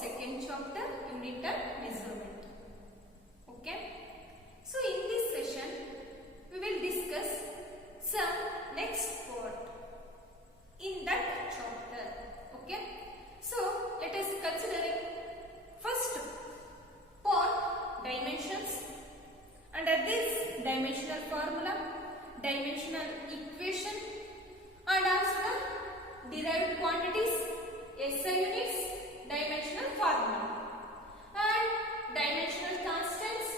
second chapter, Untitled Measurement. Okay. So in this session, we will discuss some next part in that chapter. Okay. So let us consider first part, dimensions. Under this, dimensional formula, dimensional equation, and also the derived quantities, SI units, dimensional formula, and dimensional constants,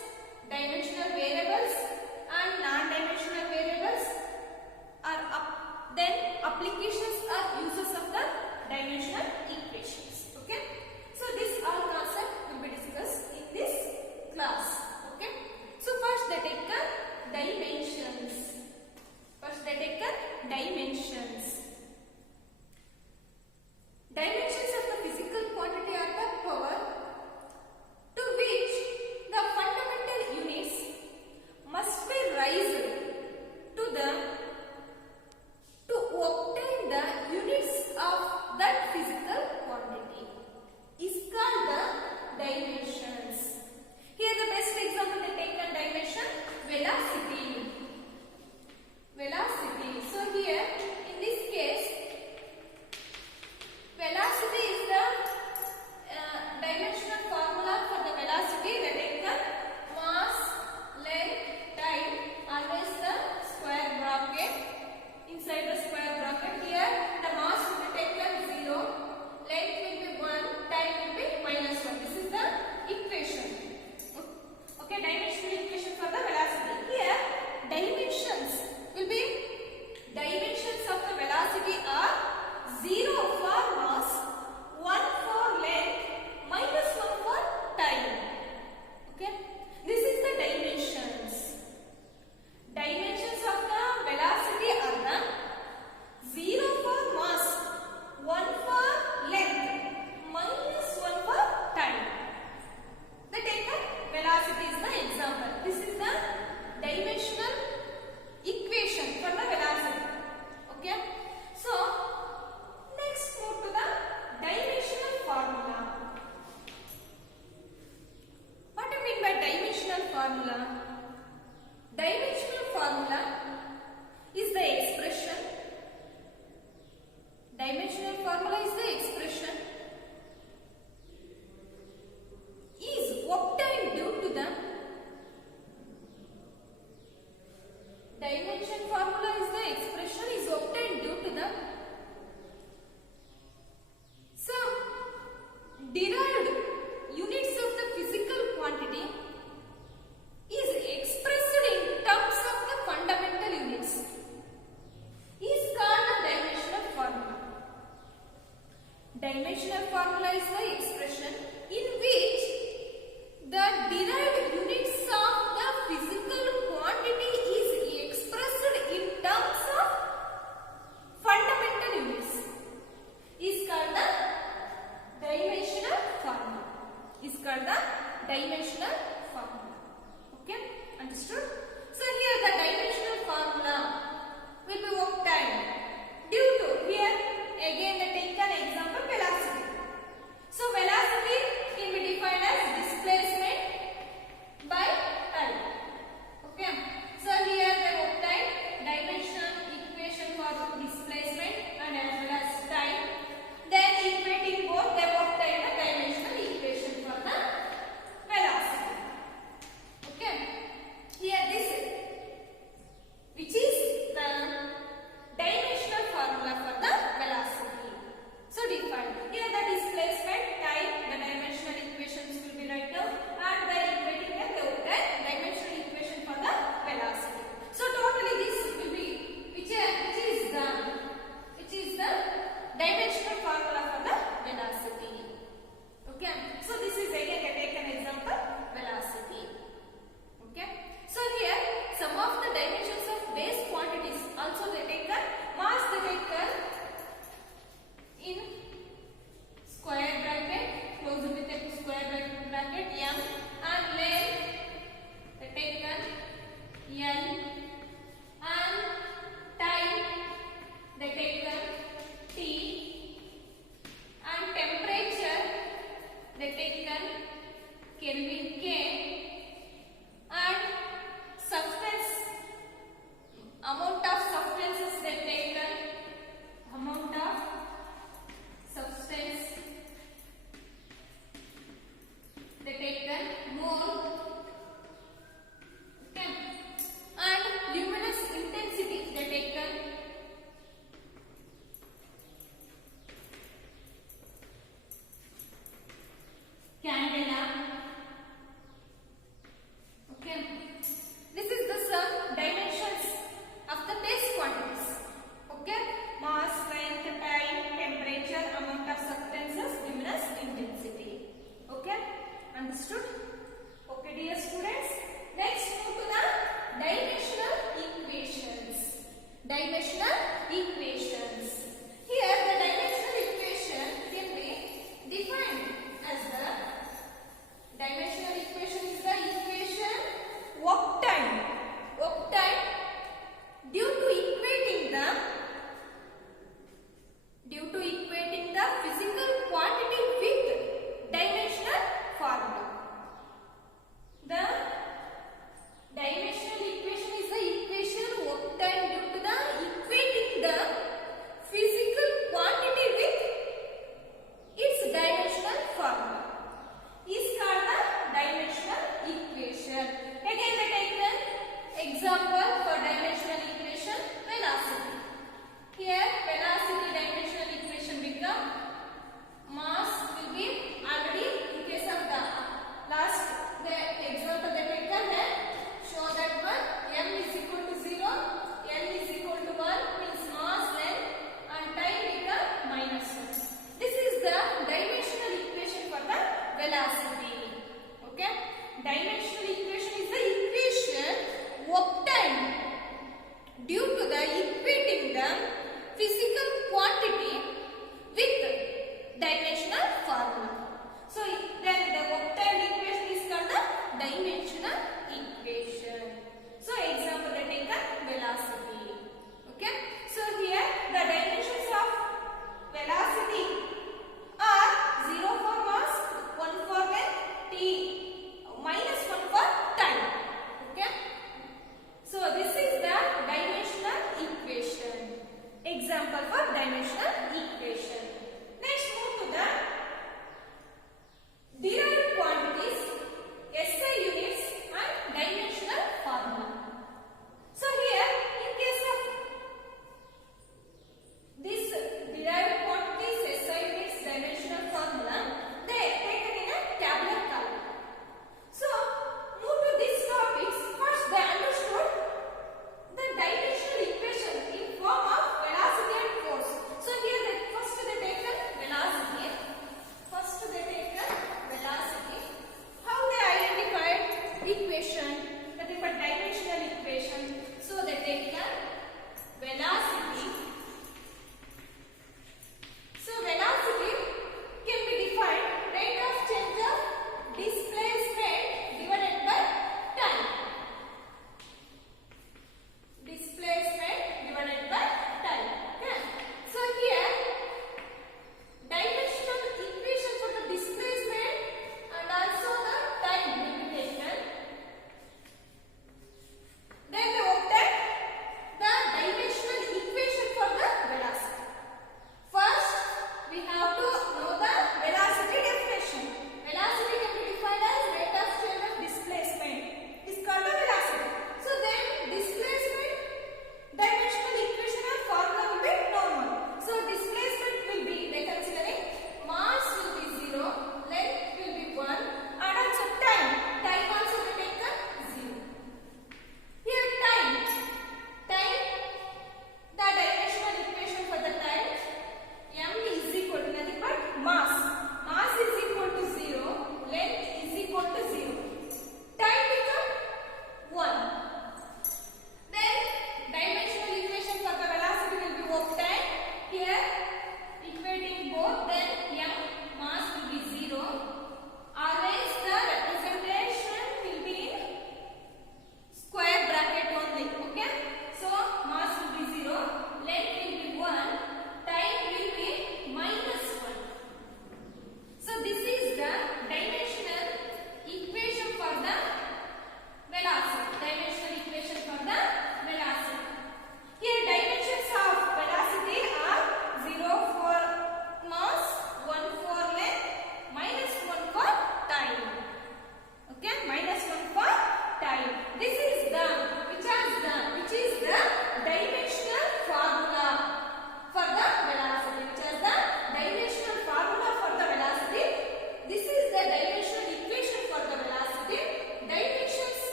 dimensional variables, and non-dimensional variables are then applications or uses of the dimensional equations. Okay. So this all concept will be discussed in this class. Okay. So first they take the dimensions. First they take the dimensions. Dimensions of the physical quantity are the power to which the fundamental units must be raised to obtain the units of that physical quantity is called the dimensions. Here the best example they take the dimension velocity. Velocity. So here in this case, velocity is the dimensional formula for the velocity. They take the mass, length, time, always the square bracket. Inside the square bracket, here the mass will be taken 0, length will be 1, time will be -1. This is the equation. Okay, dimensional equation for the velocity. Here dimensions will be, dimensions of the velocity are 0 for mass, 1 for length, -1 for time. Okay, this is the dimensions. Dimensions of the velocity are the 0 for mass, 1 for length, -1 for time. The take the velocity is the example. This is the dimensional equation for the velocity. Okay. So next move to the dimensional formula. What I mean by dimensional formula? Dimensional formula is the expression. Dimensional formula is the expression is obtained due to the dimension formula is the expression is obtained due to the some derived units of the physical quantity is expressed in terms of the fundamental units is called the dimensional formula. Dimensional formula is the expression in which the derived units of the physical quantity is expressed in terms of fundamental units is called the dimensional formula. Is called the dimensional formula. Okay, understood? So here the dimensional formula will be obtained due to, here again they take an example, velocity. So velocity can be defined as displacement by time. Okay. So here they obtain dimensional equation for displacement and as well as time. Then equating both, they obtain the dimensional equation for the velocity.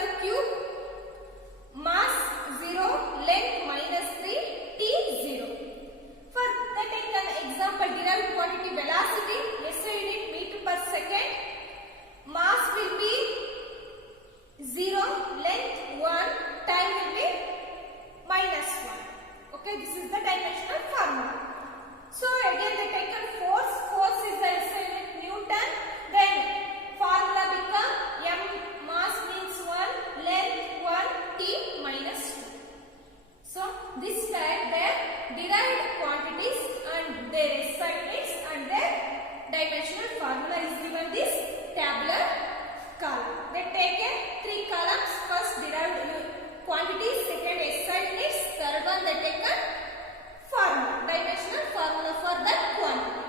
per cube, mass 0, length minus 3, t 0. For the taken example, derived quantity velocity, SI unit meter per second, mass will be 0, length 1, time will be minus 1. Okay, this is the dimensional formula. So again the taken force is the SI unit Newton, then formula become m, mass means 1, length 1, t minus 2. So this type their derived quantities and their SI units and their dimensional formula is given this tabular column. They taken 3 columns, first derived quantities, second SI units, third one they taken formula, dimensional formula for that quantity.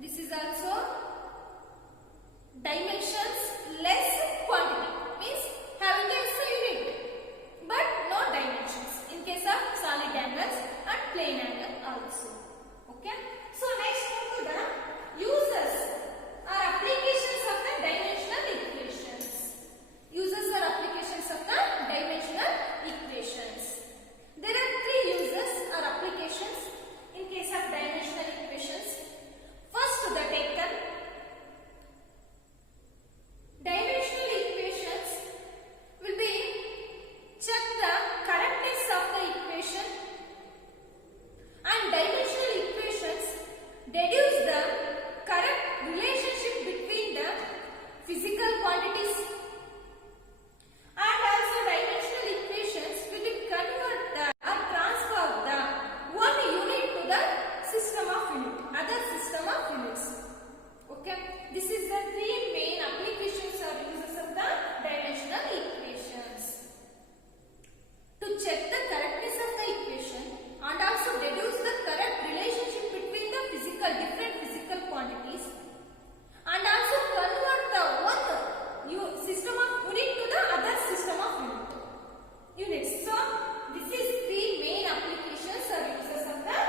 This is also dimensions less quantity, means having a SI unit but no dimensions in case of solid angles and plane angle also. Okay. So next come to the uses or applications of the dimensional equations. Uses or applications of the dimensional equations. There are three uses or applications in case of dimensional equations. First, the taken dimensional equations will be check the correctness of the equation, and dimensional equations deduce the correct relationship between the physical quantities, and also dimensional equations will be convert the or transfer the one unit to the system of unit, other system of units. Okay, this is the three main applications or uses of the dimensional equations. To check the correctness of the equation and also deduce the correct relationship between the different physical quantities, and also convert the one system of unit to the other system of units. So this is three main applications or uses of the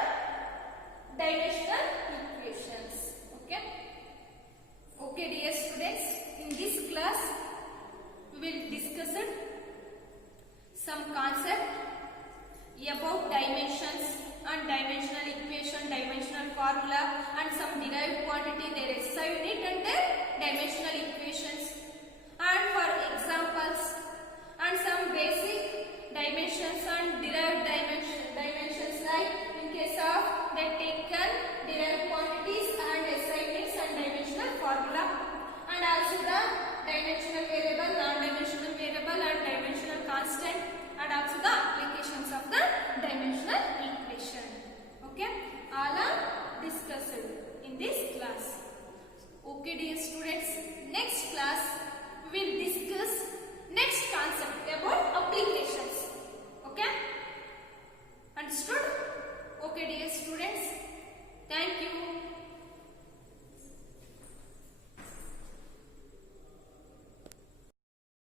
dimensional equations. Okay. Okay, dear students, in this class we will discuss some concept about dimensions and dimensional equation, dimensional formula, and some derived quantity, their SI unit and their dimensional equations, and for examples and some basic dimensions and derived dimensions like in case of the taken, derived quantities and SI units and dimensional formula, and also the dimensional variable, non-dimensional variable and dimensional constant, and also the applications of the dimensional equation. Okay, all are discussed in this class. Okay, dear students, next class we will discuss next concept about application.